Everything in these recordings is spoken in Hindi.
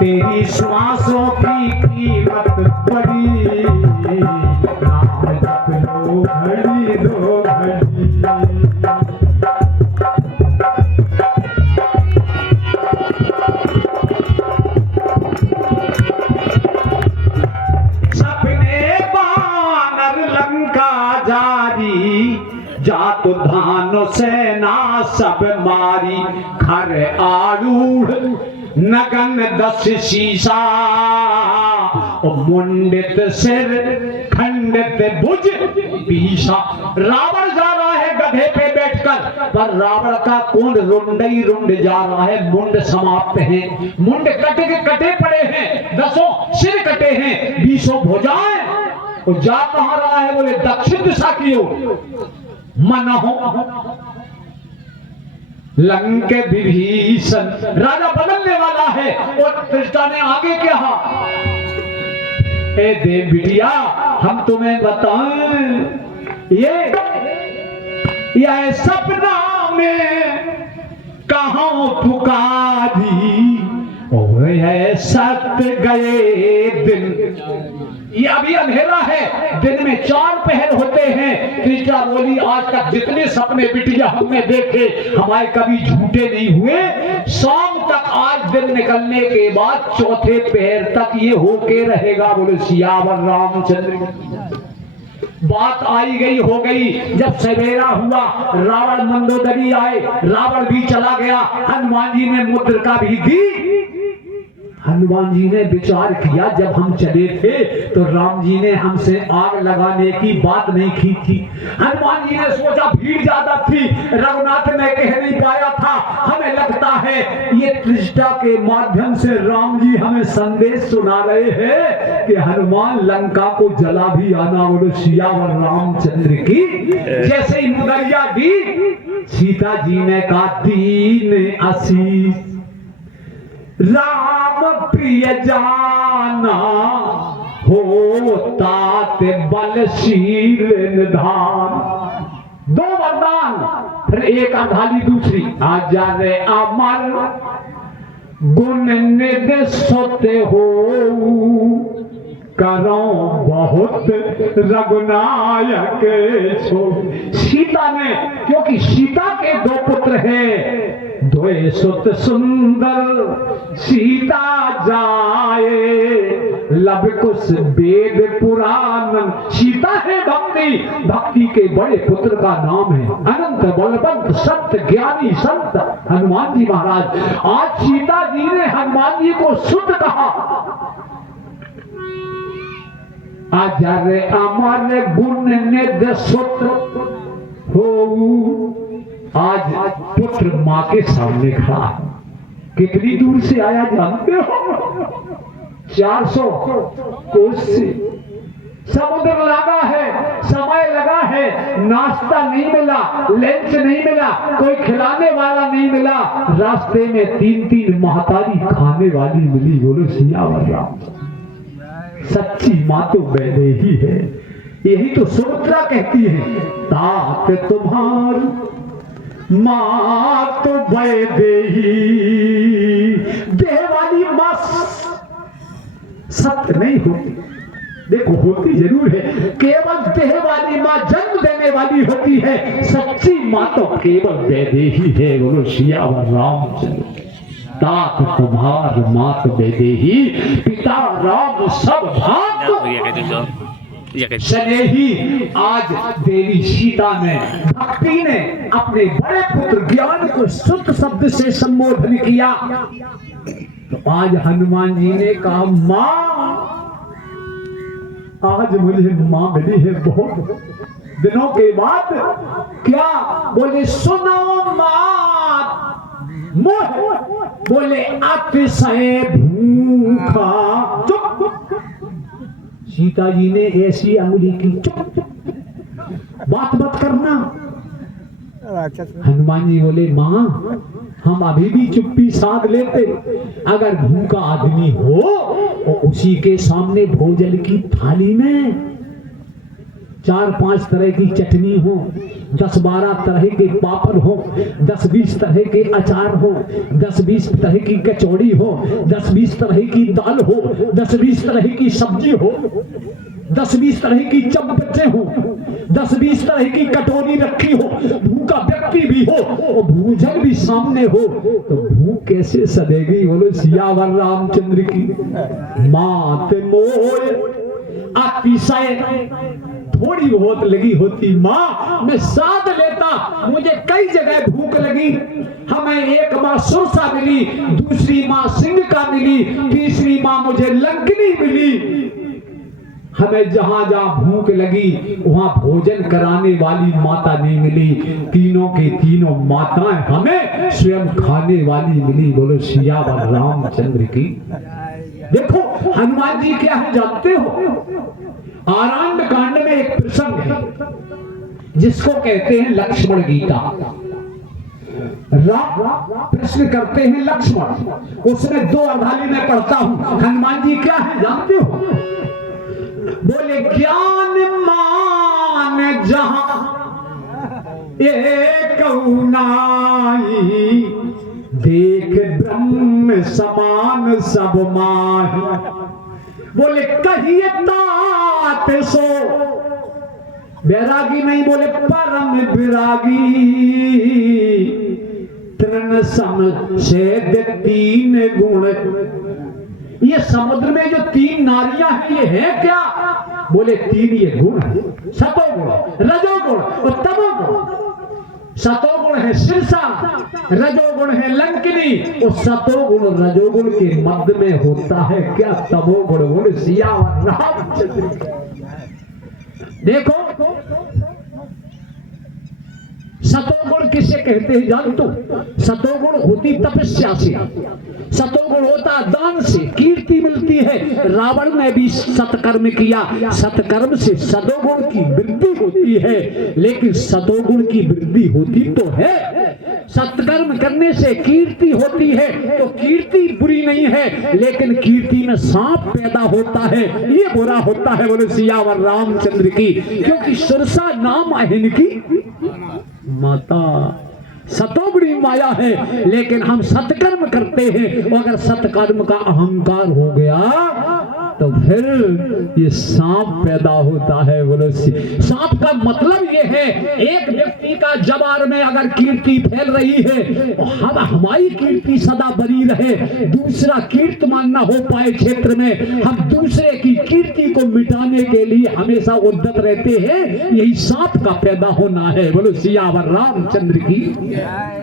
तेरी श्वासों की कीमत बड़ी, नाम जप लो घड़ी दो घड़ी। सपने बानर लंका जारी, जात धान सेना सब मारी। खर आरूढ़ नगन 10 शीशा, मुंडित सिर खंडित भुज पीसा। रावण जा रहा है गधे पे बैठकर, पर रावण का कुंड रुंड ही रुंड जा रहा है। मुंड समाप्त है, मुंड कटे के कटे पड़े हैं, 10 सिर कटे हैं, 20 भुजाएं। और जा कहां रहा है? बोले दक्षिण दिशा की ओर। मन हो लंके विभीषण, राजा बदलने वाला है। और कृष्णा ने आगे क्या कहा? ए देव बिटिया, हम तुम्हें बताएं, ये सपना में कहां पुकारी, है सत्य गए दिन। ये अभी अंधेरा है, दिन में 4 पहर होते हैं। कृष्णा बोली, आज तक जितने सपने बिटिया हमने देखे, हमारे कभी झूठे नहीं हुए। शाम तक आज दिन निकलने के बाद 4थे पहर तक ये होके रहेगा। बोले सियावर रामचंद्र। बात आई गई हो गई। जब सवेरा हुआ, रावण मंदोदरी आए, रावण भी चला गया। हनुमान जी ने मुद्रिका भी दी। हनुमान जी ने विचार किया, जब हम चले थे तो राम जी ने हमसे आग लगाने की बात नहीं की थी। हनुमान जी ने सोचा भीड़ ज्यादा थी, रघुनाथ ने कह नहीं पाया था। हमें लगता है ये त्रिष्ठा के माध्यम से राम जी हमें संदेश सुना रहे हैं कि हनुमान लंका को जला भी आना। बोलो सियावर रामचंद्र की। जैसे ही मुदरिया दी, सीता जी ने कहा दीन आशीष राम प्रिय जाना, होता ते बलशील निधान। 2 वरदान, फिर एक अधाली दूसरी। आजा रे अमर गुण निध सोते हो, करो बहुत रघुनायक छो। सीता ने, क्योंकि सीता के 2 पुत्र हैं, 2 सुत सुंदर सीता जाए, लब कुश वेद पुराण। सीता है भक्ति, भक्ति के बड़े पुत्र का नाम है अनंत बलवंत सत्य ज्ञानी संत हनुमान जी महाराज। आज सीता जी ने हनुमान जी को सुत कहा। आचार्य अमर गुण निध सुत हो। आज पुत्र मां के सामने खड़ा है। कितनी दूर से आया जानते हो? 400 कोस से। समुद्र लगा है, समय लगा है, नाश्ता नहीं मिला, लंच नहीं मिला, कोई खिलाने वाला नहीं मिला। रास्ते में 3-3 महतारी खाने वाली मिली। बोलो सियावर राम। सच्ची माँ तो वैदेही है। यही तो सुमित्रा कहती है, तात तुम्हार माँ तो वैदेही। देह वाली माँ सत्य नहीं होती। देखो होती जरूर है, केवल देह वाली माँ जन्म देने वाली होती है। सच्ची माँ तो केवल वैदेही है। बोलो सियावर रामचंद्र। तात तुम्हार मात वैदेही, पिता राम सब भात स्नेही। आज देवी सीता ने, भक्ति ने अपने बड़े पुत्र ज्ञान को सुत शब्द से संबोधन किया। तो आज हनुमान जी ने कहा, माँ आज मुझे माँ मिली है बहुत दिनों के बाद। क्या? बोले सुनो माँ। बोले अतिशय भूखा। चुप। सीता जी ने ऐसी अंगुली की, चुप बात मत करना। हनुमान जी बोले, माँ हम अभी भी चुप्पी साध लेते। अगर भूखा आदमी हो तो उसी के सामने भोजन की थाली में 4-5 तरह की चटनी हो, 10-12 तरह के पापड़ हो, 10-20 तरह के अचार हो, 10-20 तरह की कचौड़ी हो, 10-20 तरह की दाल हो, 10-20 तरह की सब्जी हो, 10-20 तरह की चम्मचें हो, 10-20 तरह की कटोरी रखी हो, भूखा व्यक्ति भी हो और भूजन भी सामने हो, तो भूख कैसे सदेगी? बोलो सियावर रामचंद्र की। मात मोय अतिशय थोड़ी बहुत लगी होती माँ, मैं साथ लेता। मुझे कई जगह भूख लगी, हमें एक माँ सुरसा मिली, दूसरी माँ सिंह का मिली, तीसरी माँ मुझे लंकनी मिली। हमें जहां जहां भूख लगी वहां भोजन कराने वाली माता नहीं मिली, तीनों की तीनों माताएं हमें स्वयं खाने वाली मिली। बोलो सियावर रामचंद्र की। देखो हनुमान जी क्या है जानते हो? आरण्य कांड में एक प्रसंग है जिसको कहते हैं लक्ष्मण गीता। राम प्रश्न करते हैं लक्ष्मण, उसमें 2 अध्याय में पढ़ता हूं। हनुमान जी क्या है जानते हो? बोले ज्ञान मान जहां एक नाई, देख ब्रह्म समान सब माही। बोले कहिए तात सो, बैरागी नहीं बोले परम विरागी, तृण सम से 3 गुण। ये समुद्र में जो 3 नारियां हैं ये है क्या? बोले 3 ये गुण है, सतोगुण, रजोगुण और तमोगुण। सतोगुण है सिरसा, रजोगुण है लंकिनी, और सतोगुण रजोगुण के मध्य में होता है क्या? तमोगुण। बोले सियावर रामचंद्र। देखो सतोगुण किसे कहते हैं जान तो? सतोगुण होती तपस्या से, सतोगुण होता दान से, कीर्ति मिलती है। रावण ने भी सत्कर्म किया, सत्कर्म से सतोगुण की वृद्धि होती है, लेकिन सतोगुण की वृद्धि होती तो है, सत्कर्म करने से कीर्ति होती है, तो कीर्ति बुरी नहीं है, लेकिन कीर्ति में सांप पैदा होता है, ये बुरा होता है। बोले सियावर रामचंद्र की। क्योंकि सुरसा नाम है इनकी माता, सतोगुणी माया है, लेकिन हम सत्कर्म करते हैं, अगर सत्कर्म का अहंकार हो गया तो फिर ये सांप पैदा होता है। बोलो सांप का मतलब ये है, एक व्यक्ति का जबार में अगर कीर्ति फैल रही है तो हम हमारी कीर्ति सदा बनी रहे, दूसरा कीर्तिमान न हो पाए क्षेत्र में, हम दूसरे की कीर्ति को मिटाने के लिए हमेशा उद्यत रहते हैं, यही सांप का पैदा होना है। बोलो सियावर रामचंद्र की।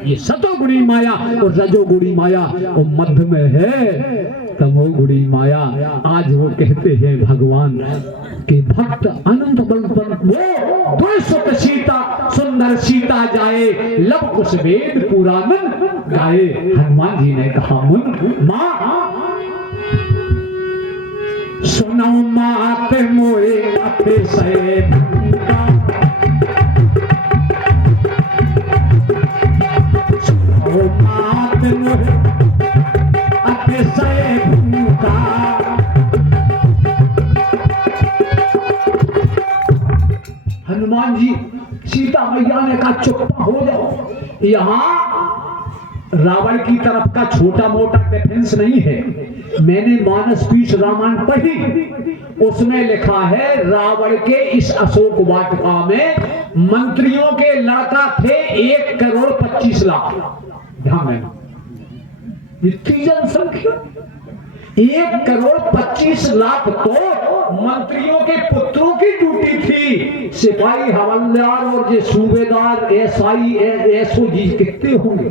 ये सतोगुणी माया और रजोगुणी माया और मध्य में है तमोगुणी माया। आज वो कहते हैं भगवान कि भक्त अनंत बल वो 200 सीता सुंदर सीता जाए, लब कुछ वेद पुराण गाए। हनुमान जी ने कहा मां सुनो मात मोए अतिशय मात मोए अतिशय भूखा। हनुमान जी सीता मैया ने कहा चुप हो जाओ, यहाँ रावण की तरफ का छोटा मोटा डिफेंस नहीं है। मैंने मानस पीठ रामायण पढ़ी, उसमें लिखा है रावण के इस अशोक वाटिका में मंत्रियों के लड़का थे 1,25,00,000। ध्यान में इतनी जनसंख्या 1,25,00,000 तो मंत्रियों के पुत्रों की ड्यूटी थी। सिपाही हवलदार और ये सूबेदार एसआई एसओजी कितने होंगे,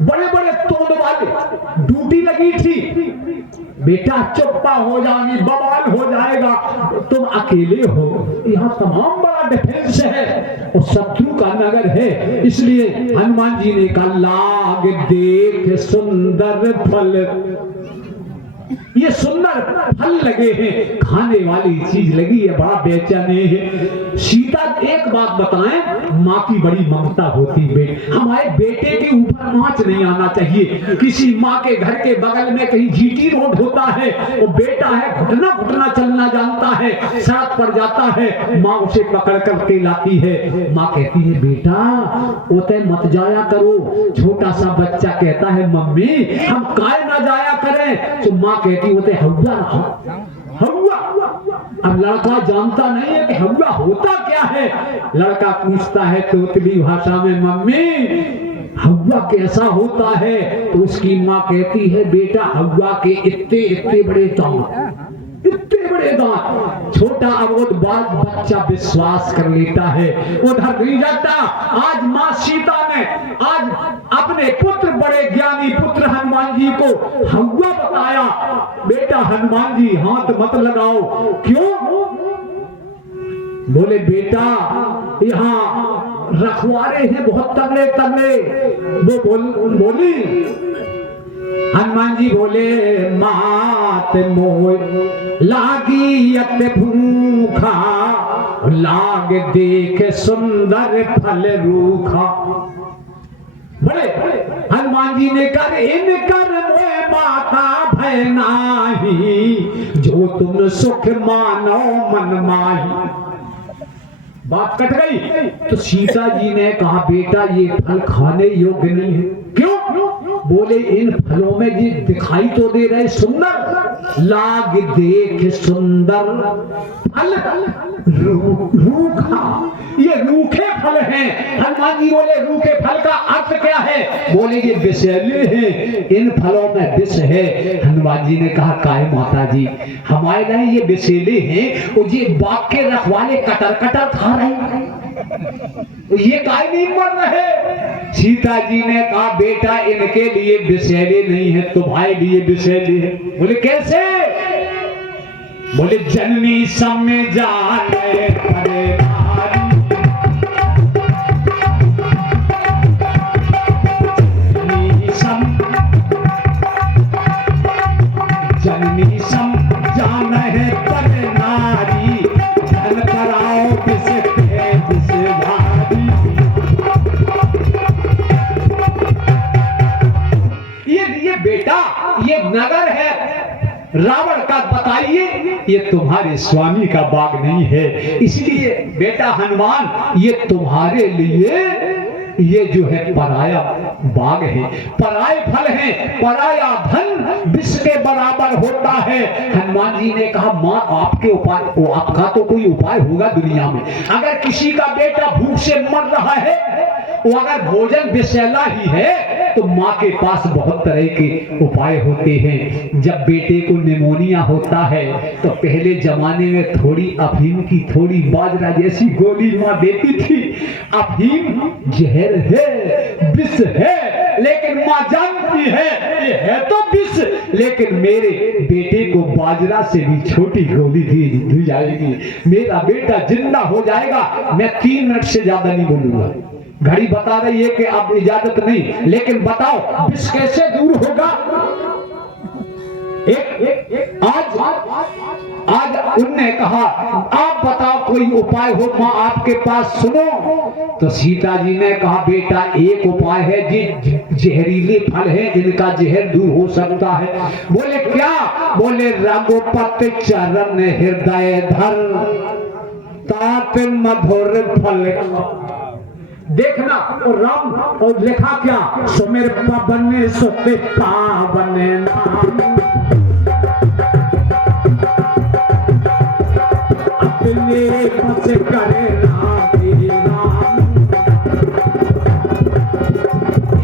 बड़े बड़े तोड़ वाले ड्यूटी लगी थी। बेटा चुप्पा हो जानी, बवाल हो जाएगा, तुम अकेले हो, यहाँ तमाम बड़ा डिफेंस है और शत्रु का नगर है। इसलिए हनुमान जी ने कहा लाग देख सुंदर फल ये सुंदर फल लगे हैं, खाने वाली चीज लगी है, बड़ा बेचैनी है। सीता एक बात बताएं, माँ की बड़ी ममता होती है। हमारे बेटे के ऊपर आंच नहीं आना चाहिए। किसी माँ के घर के बगल में कहीं जीटी रोड होता है, वो बेटा है घुटना घुटना चलना जानता है, सड़क पर जाता है, माँ उसे पकड़ करके लाती है। माँ कहती है बेटा ओते मत जाया करो। छोटा सा बच्चा कहता है मम्मी हम काय ना जाया करें, तो माँ कहती होते हवा हवा। अब लड़का जानता नहीं है कि हवा होता क्या है। लड़का पूछता है तोतली भाषा में मम्मी हवा कैसा होता है, तो उसकी माँ कहती है बेटा हवा के इतने इतने बड़े दांत, इतने बड़े दांत। छोटा अबोध बाल बच्चा विश्वास कर लेता है, उधर नहीं जाता। आज माँ सीता ने आज अपने पुत्र बड़े ज्ञानी पुत्र हनुमान जी को हवा बताया। बेटा हनुमान जी हाथ मत लगाओ। क्यों? बोले बेटा यहाँ रखवारे हैं बहुत तगड़े तगड़े। वो बोली हनुमान जी बोले मात मोय लागी अत भूखा, लाग देख सुंदर फल रूखा। बड़े हनुमान जी ने कर इन कर मोय माता भय नाही, जो तुम सुख मानो मन माही। बात कट गई। तो सीता जी ने कहा बेटा ये फल खाने योग्य नहीं है। क्यों? बोले इन फलों में ये दिखाई तो दे रहे सुंदर, लाग देख सुंदर फल रूखा, ये रूखे फल हैं। हनुमान जी बोले रूखे फल का अर्थ क्या है? बोले ये विषैले हैं, इन फलों में विष है। हनुमान जी ने कहा काय माता जी हमारे लिए ये विषैले हैं, और ये बाग के रखवाले कटर कटर खा रहे हैं, ये काय नहीं मर रहे। सीता जी ने कहा बेटा इनके लिए विषैले नहीं है, तुम्हारे लिए विषैले है। बोले कैसे? बोले जननी समय जाने परे जननी सम जान है पर नारी, धन कराओ बिसते बिसवारी। ये बेटा ये नगर है रावण का, बताइए ये तुम्हारे स्वामी का बाग नहीं है। इसलिए बेटा हनुमान ये तुम्हारे लिए ये जो है पराया बाग है, पराये फल है, पराया धन विष के बराबर होता है। हनुमान जी ने कहा माँ आपके उपाय, आपका तो कोई उपाय होगा दुनिया में। अगर किसी का बेटा भूख से मर रहा है, वो अगर भोजन विषैला ही है, तो माँ के पास बहुत तरह के उपाय होते हैं। जब बेटे को निमोनिया होता है तो पहले जमाने में थोड़ी अफीम की थोड़ी बाजरा जैसी गोली माँ देती थी। अफीम जहर है, विष है, लेकिन माँ जानती है ये है तो विष, लेकिन मेरे बेटे को बाजरा से भी छोटी गोली दी जाएगी, मेरा बेटा जिंदा हो जाएगा। मैं 3 मिनट से ज्यादा नहीं बोलूंगा, घड़ी बता रही है कि अब इजाजत नहीं, लेकिन बताओ विष कैसे दूर होगा? आज उनने कहा आप बताओ कोई उपाय हो माँ आपके पास, सुनो। तो सीता जी ने कहा बेटा एक उपाय है, ये जहरीले फल है, इनका जहर दूर हो सकता है। बोले क्या? बोले रघुपति चरण हृदय धर, तात मधुर फल। देखना और राम और लिखा क्या? सुमेर पवन सुते पावन अपने पस करे राम।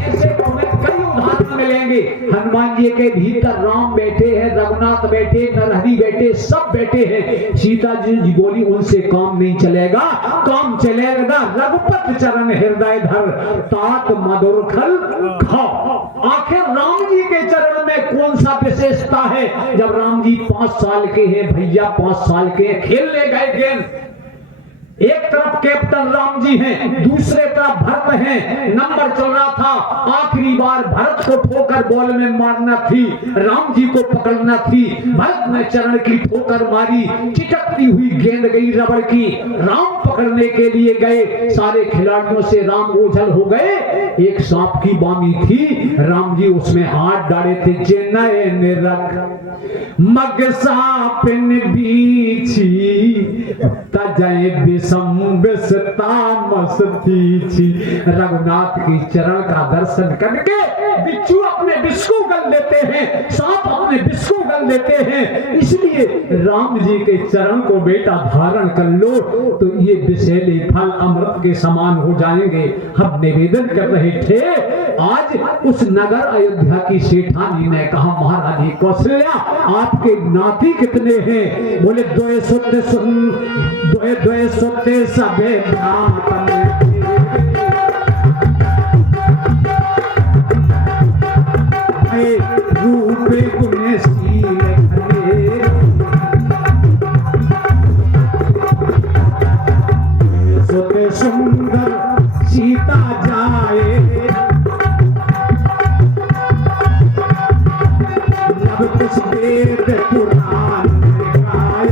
ऐसे तुम्हें कई उदाहरण मिलेंगे। हनुमान जी के भीतर राम बैठे हैं, रघुनाथ बैठे, नरहरि बैठे, सब बैठे हैं। सीता जी बोली उनसे काम नहीं चलेगा, काम चलेगा रघुपति चरण हृदय धर, तात मधुर फल खाओ। आखिर राम जी के चरण में कौन सा विशेषता है? जब राम जी 5 साल के हैं भैया, 5 साल के खेलने गए गेंद, एक तरफ कैप्टन राम जी हैं, दूसरे तरफ भरत हैं। नंबर चल रहा था, आखिरी बार भरत को ठोकर बॉल में मारना थी, राम जी को पकड़ना थी। भरत ने चरण की ठोकर मारी, चिटकती हुई गेंद गई रबड़ की। राम पकड़ने के लिए गए, सारे खिलाड़ियों से राम ओझल हो गए। एक सांप की बामी थी, राम जी उसमें हाथ डाले थे। चेन्नई ने रख मग सांपिन बीछी तजय विषम विष तामस तीछी। रघुनाथ की चरण का दर्शन करके बिच्छू अपने विष को गल लेते हैं, सांप अपने विष को गल लेते हैं। इसलिए राम जी के चरण को बेटा धारण कर लो तो ये विषैले फल अमृत के समान हो जाएंगे। हम निवेदन कर रहे थे, आज उस नगर अयोध्या की सेठानी ने कहा, महारानी कौशल्या आपके नाती कितने हैं? बोले दोए सुते सबे रूपे गुणे शील सोते सुंदर सीता जाए, नव कुछ वेद पुराण गाए।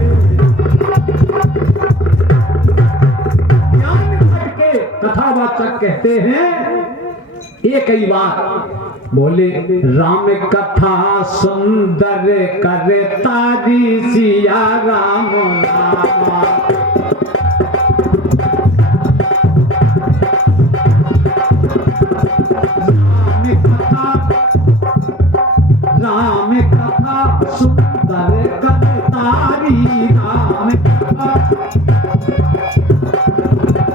कथावाचक कहते हैं एक ही बात, बोले राम कथा सुंदर करे तारी सिया राम राम। राम कथा सुंदर करे तारी राम कथा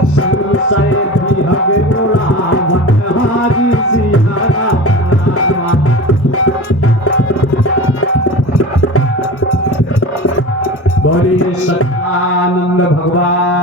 संशय भी हगे रावण हारी सिया राम। बोले सच्चिदानंद भगवान